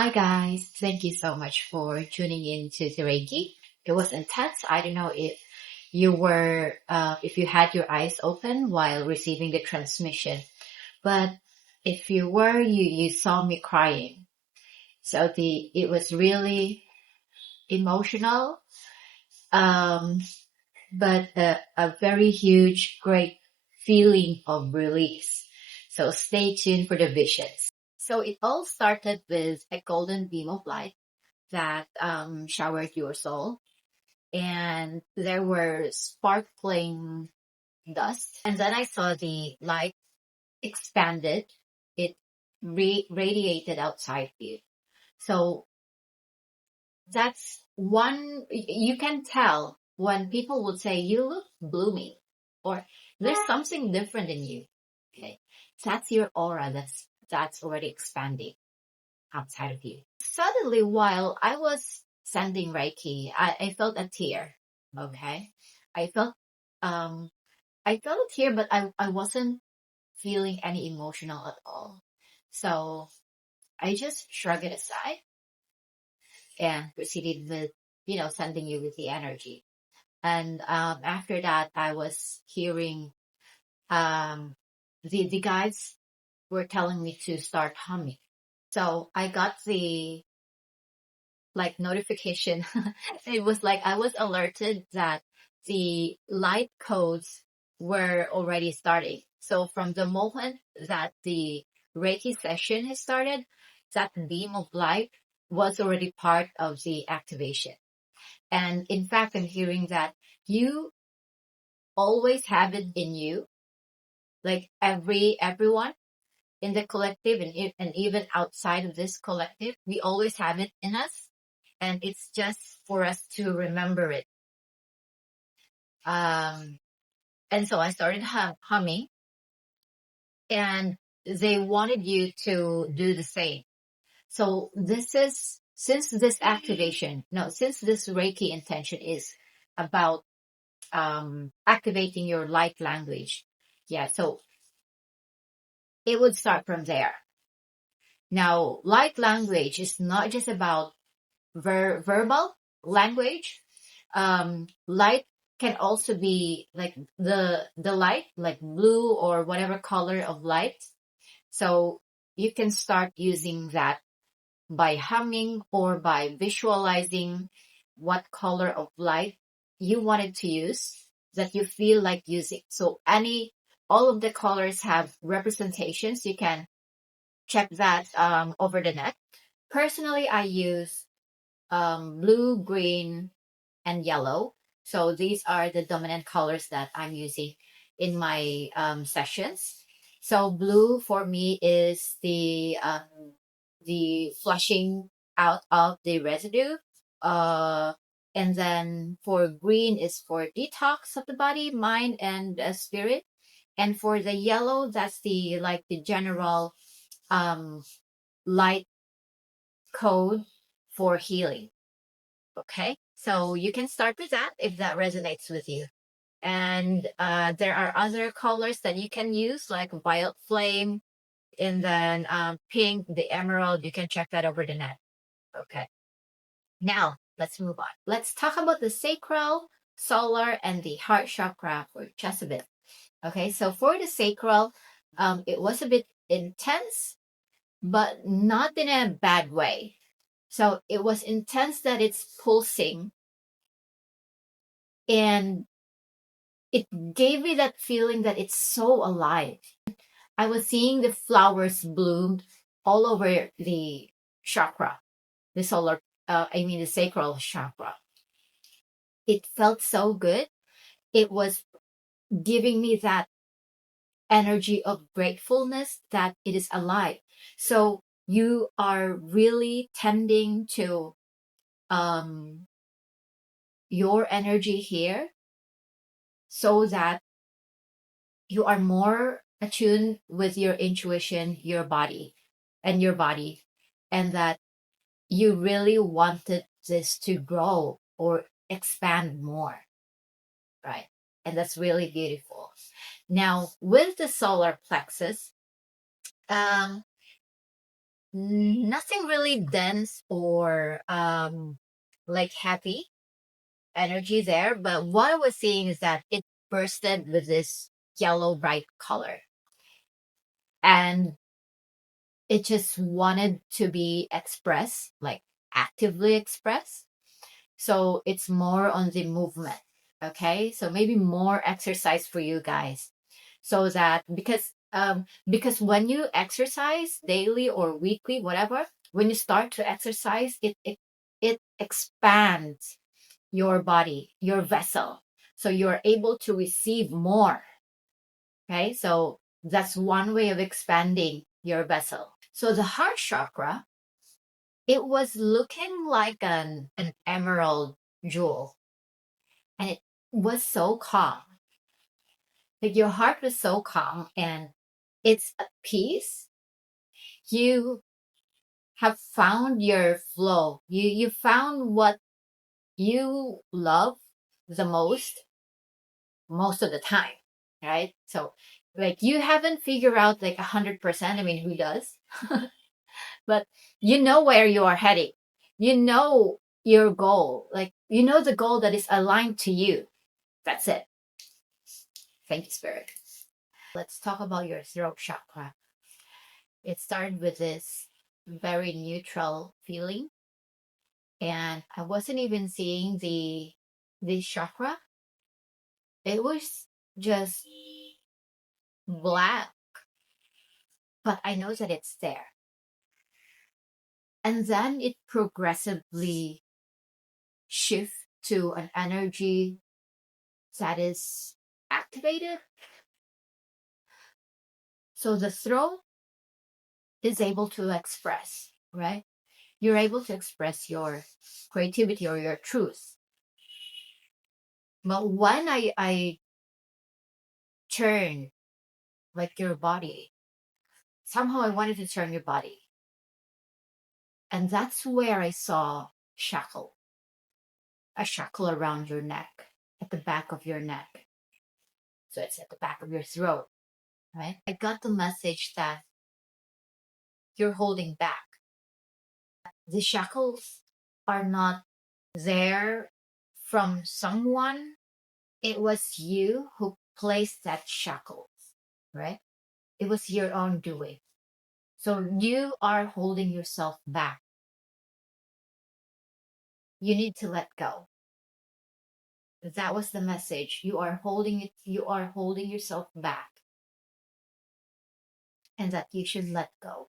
Hi guys, thank you so much for tuning in to the Reiki. It was intense. I don't know if you had your eyes open while receiving the transmission, but if you were, you saw me crying. So it was really emotional, um, but a very huge, great feeling of release. So stay tuned for the visions. So it all started with a golden beam of light that showered your soul, and there were sparkling dust. And then I saw the light expanded, it radiated outside you. So that's one, you can tell when people would say, you look blooming, or there's something different in you. Okay. That's your aura that's already expanding outside of you. Suddenly, while I was sending Reiki, I felt a tear. Okay. I felt, um, I felt a tear, but I wasn't feeling any emotional at all. So I just shrugged it aside and proceeded with, sending you with the energy. And, after that, I was hearing, um, the guides were telling me to start humming. So I got the notification. It was like I was alerted that the light codes were already starting. So from the moment that the Reiki session has started, that beam of light was already part of the activation. And in fact, I'm hearing that you always have it in you, like everyone in the collective, and even outside of this collective, we always have it in us. And it's just for us to remember it. Um, and so I started humming, and they wanted you to do the same. So since this activation, no, since this Reiki intention is about activating your light language. Yeah, so it would start from there. Now, light language is not just about verbal language. Light can also be like the light, like blue or whatever color of light. So you can start using that by humming or by visualizing what color of light you wanted to use that you feel like using. So all of the colors have representations. You can check that over the net. Personally, I use blue, green, and yellow. So these are the dominant colors that I'm using in my sessions. So blue for me is the flushing out of the residue. Uh, and then for green is for detox of the body, mind, and spirit. And for the yellow, that's the general um, light code for healing. Okay, so you can start with that if that resonates with you. And there are other colors that you can use, like violet flame, and then pink, the emerald. You can check that over the net. Okay, now let's move on. Let's talk about the sacral, solar, and the heart chakra for just a bit. Okay, so for the sacral, it was a bit intense, but not in a bad way. So it was intense that it's pulsing, and it gave me that feeling that it's so alive. I was seeing the flowers bloomed all over the chakra, the the sacral chakra. It felt so good. It was giving me that energy of gratefulness that it is alive. So you are really tending to um, your energy here so that you are more attuned with your intuition, your body, and that you really wanted this to grow or expand more, right? And that's really beautiful. Now, with the solar plexus, um, nothing really dense or like heavy energy there. But what I was seeing is that it bursted with this yellow bright color. And it just wanted to be expressed, like actively expressed. So it's more on the movement. Okay. So maybe more exercise for you guys. So that because when you exercise daily or weekly, whatever, when you start to exercise, it expands your body, your vessel. So you're able to receive more. Okay. So that's one way of expanding your vessel. So the heart chakra, it was looking like an emerald jewel, and it was so calm. Like your heart was so calm and it's at peace. You have found your flow. You found what you love the most of the time, right? So like you haven't figured out like 100%. I mean, who does? But you know where you are heading. You know your goal. Like you know the goal that is aligned to you. That's it. Thank you, Spirit. Let's talk about your throat chakra. It started with this very neutral feeling, and I wasn't even seeing the chakra. It was just black, but I know that it's there. And then it progressively shift to an energy that is activated. So the throat is able to express, right? You're able to express your creativity or your truth. But when I turn like your body, somehow I wanted to turn your body. And that's where I saw shackle, a shackle around your neck, at the back of your neck. So it's at the back of your throat, right? I got the message that you're holding back. The shackles are not there from someone. It was you who placed that shackles, right? It was your own doing. So you are holding yourself back. You need to let go. That was the message. You are holding it, you are holding yourself back, and that you should let go.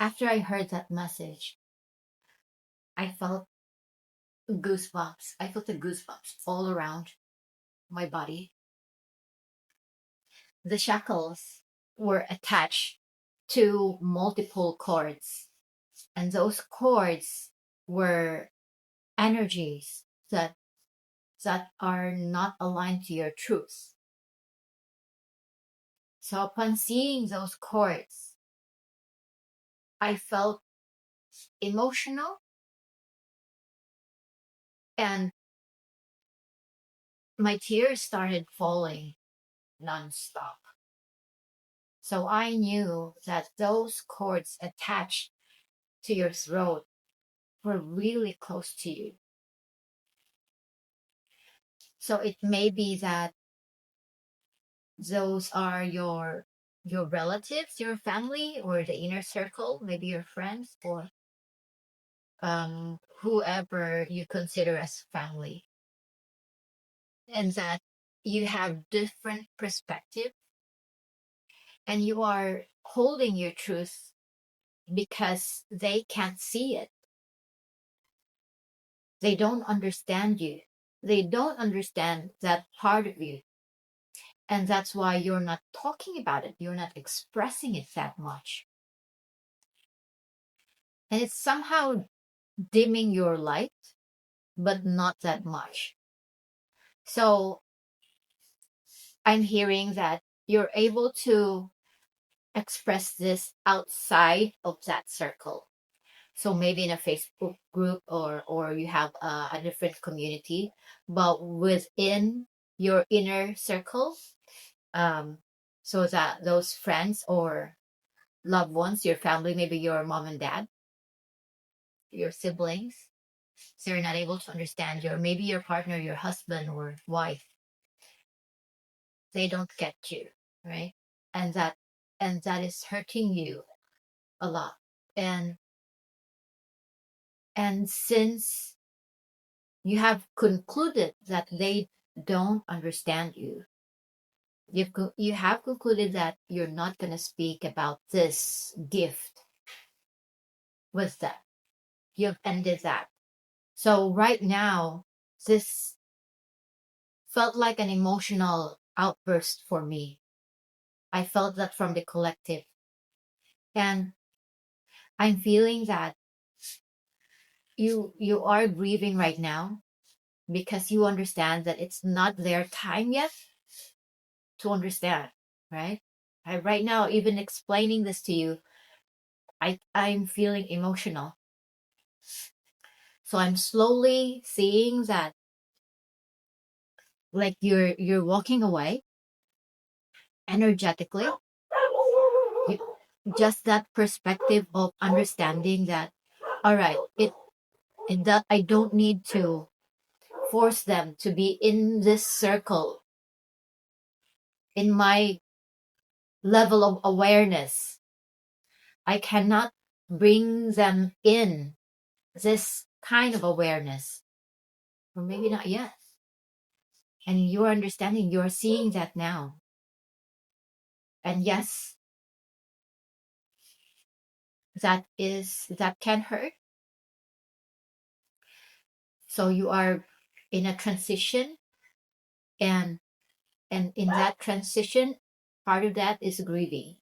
After I heard that message, I felt goosebumps. I felt the goosebumps all around my body. The shackles were attached to multiple cords, and those cords were energies that are not aligned to your truth. So upon seeing those cords, I felt emotional, and my tears started falling nonstop. So I knew that those cords attached to your throat were really close to you. So it may be that those are your relatives, your family, or the inner circle, maybe your friends, or whoever you consider as family, and that you have different perspective, and you are holding your truth because they can't see it. They don't understand you. They don't understand that part of you. And that's why you're not talking about it. You're not expressing it that much. And it's somehow dimming your light, but not that much. So I'm hearing that you're able to express this outside of that circle. So maybe in a Facebook group, or you have a different community, but within your inner circle, so that those friends or loved ones, your family, maybe your mom and dad, your siblings. So you're not able to understand maybe your partner, your husband or wife. They don't get you, right? And that is hurting you a lot. And since you have concluded that they don't understand you, you have concluded that you're not going to speak about this gift with them. You've ended that. So right now, this felt like an emotional outburst for me. I felt that from the collective. And I'm feeling that you are grieving right now because you understand that it's not their time yet to understand, right? Right now, even explaining this to you, I'm feeling emotional. So I'm slowly seeing that, like you're walking away energetically. Just that perspective of understanding that, all right, that I don't need to force them to be in this circle in my level of awareness. I cannot bring them in this kind of awareness, or maybe not yet. And you're understanding, you're seeing that now. And yes, that can hurt. So you are in a transition, and in that transition, part of that is grieving.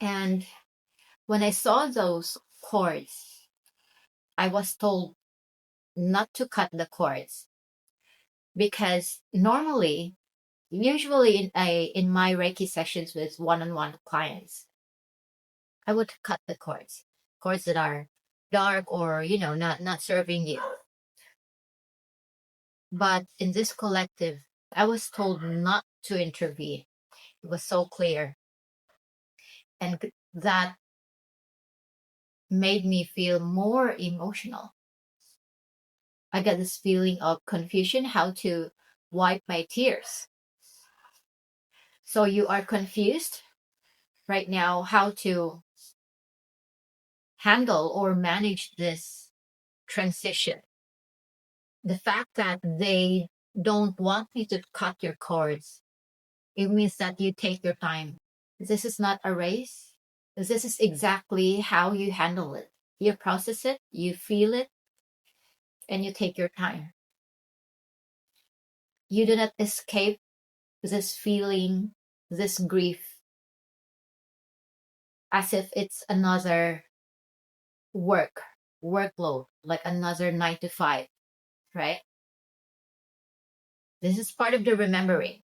And when I saw those cords, I was told not to cut the cords because usually in my Reiki sessions with one-on-one clients, I would cut the cords that are dark or not serving you. But in this collective, I was told not to intervene. It was so clear, and that made me feel more emotional. I got this feeling of confusion, how to wipe my tears. So you are confused right now how to handle or manage this transition. The fact that they don't want me to cut your cords, it means that you take your time. This is not a race. This is exactly how you handle it. You process it, you feel it, and you take your time. You do not escape this feeling, this grief, as if it's another workload, like another 9 to 5, right? This is part of the remembering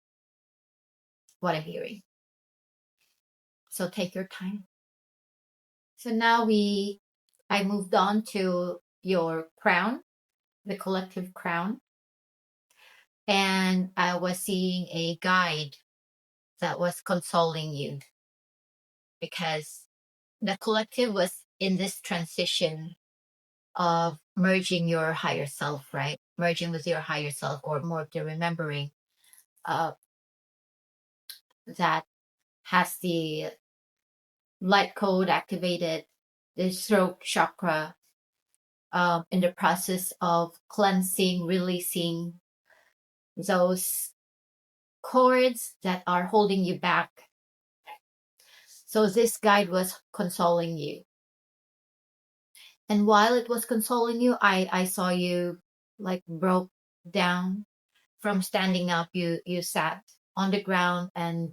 what I'm hearing. So take your time. So now I moved on to your crown, the collective crown. And I was seeing a guide that was consoling you because the collective was in this transition of merging your higher self, right? Merging with your higher self, or more of the remembering that has the light code activated, the throat chakra, in the process of cleansing, releasing those cords that are holding you back. So this guide was consoling you. And while it was consoling you, I saw you like broke down from standing up. You sat on the ground and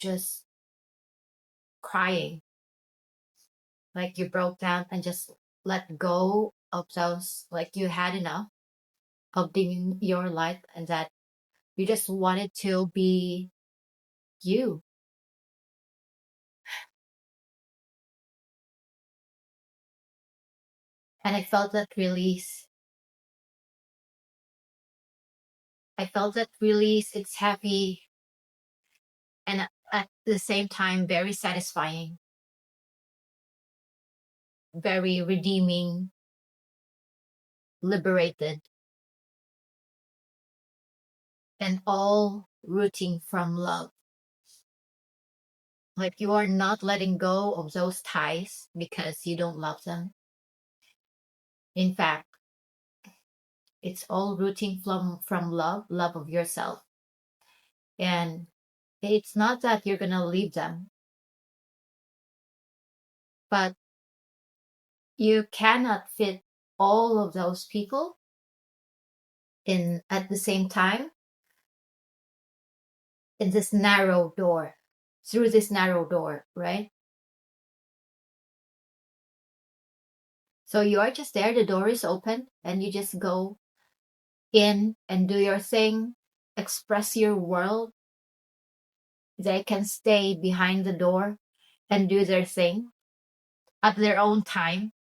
just crying. Like you broke down and just let go of those, like you had enough of being your life, and that you just wanted to be you. And I felt that release. It's heavy, and at the same time very satisfying, very redeeming, liberated, and all rooting from love. Like you are not letting go of those ties because you don't love them. In fact, it's all rooting from love of yourself. And it's not that you're going to leave them, but you cannot fit all of those people in at the same time in this narrow door, through this narrow door, right? So you are just there, the door is open, and you just go in and do your thing, express your world. They can stay behind the door and do their thing at their own time.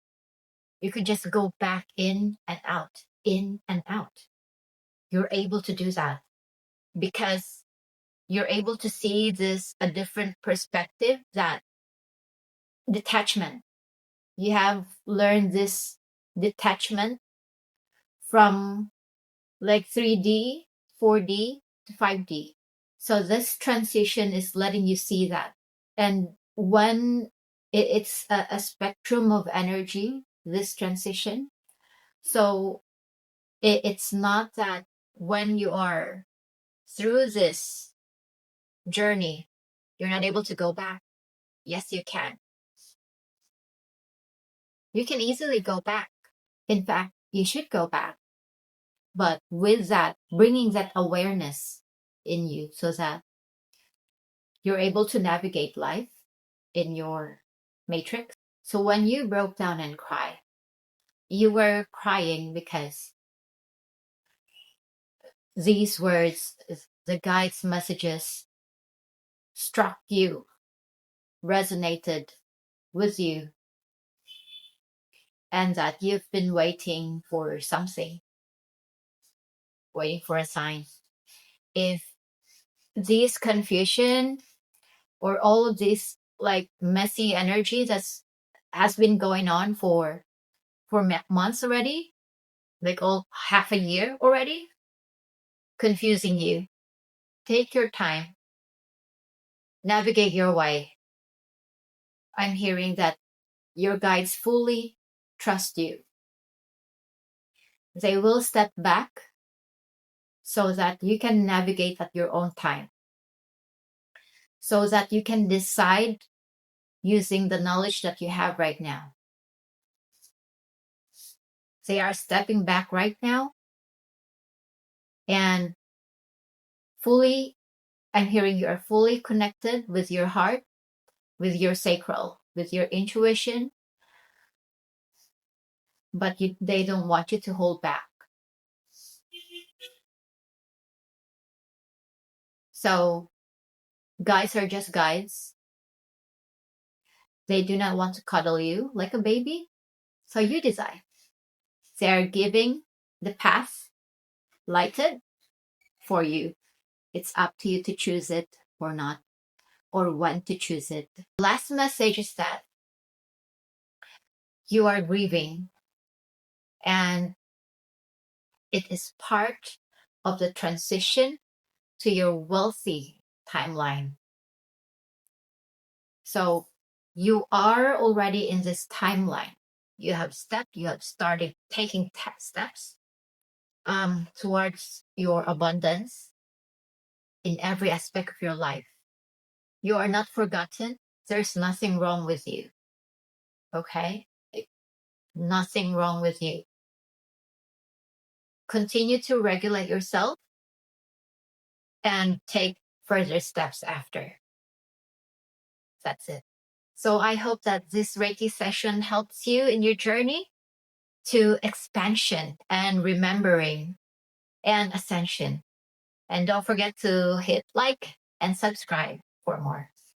You could just go back in and out, in and out. You're able to do that because you're able to see this a different perspective, that detachment. You have learned this detachment from like 3D, 4D to 5D. So this transition is letting you see that. And when it's a spectrum of energy, this transition. So it's not that when you are through this journey, you're not able to go back. Yes, you can. You can easily go back. In fact, you should go back. But with that, bringing that awareness in you so that you're able to navigate life in your matrix. So when you broke down and cried, you were crying because these words, the guide's messages, struck you, resonated with you, and that you've been waiting for something, waiting for a sign. If this confusion or all of this like messy energy that's has been going on for months already, like all half a year already, confusing you, take your time, navigate your way. I'm hearing that your guides fully trust you. They will step back so that you can navigate at your own time, so that you can decide using the knowledge that you have right now. They are stepping back right now and fully, I'm hearing you are fully connected with your heart, with your sacral, with your intuition, but they don't want you to hold back. So guides are just guides. They do not want to cuddle you like a baby. So you decide. They are giving the path lighted for you. It's up to you to choose it or not, or when to choose it. Last message is that you are grieving, and it is part of the transition to your wealthy timeline. So you are already in this timeline. You have started taking steps towards your abundance in every aspect of your life. You are not forgotten. There's nothing wrong with you. Okay? Nothing wrong with you. Continue to regulate yourself and take further steps after. That's it. So I hope that this Reiki session helps you in your journey to expansion and remembering and ascension. And don't forget to hit like and subscribe for more.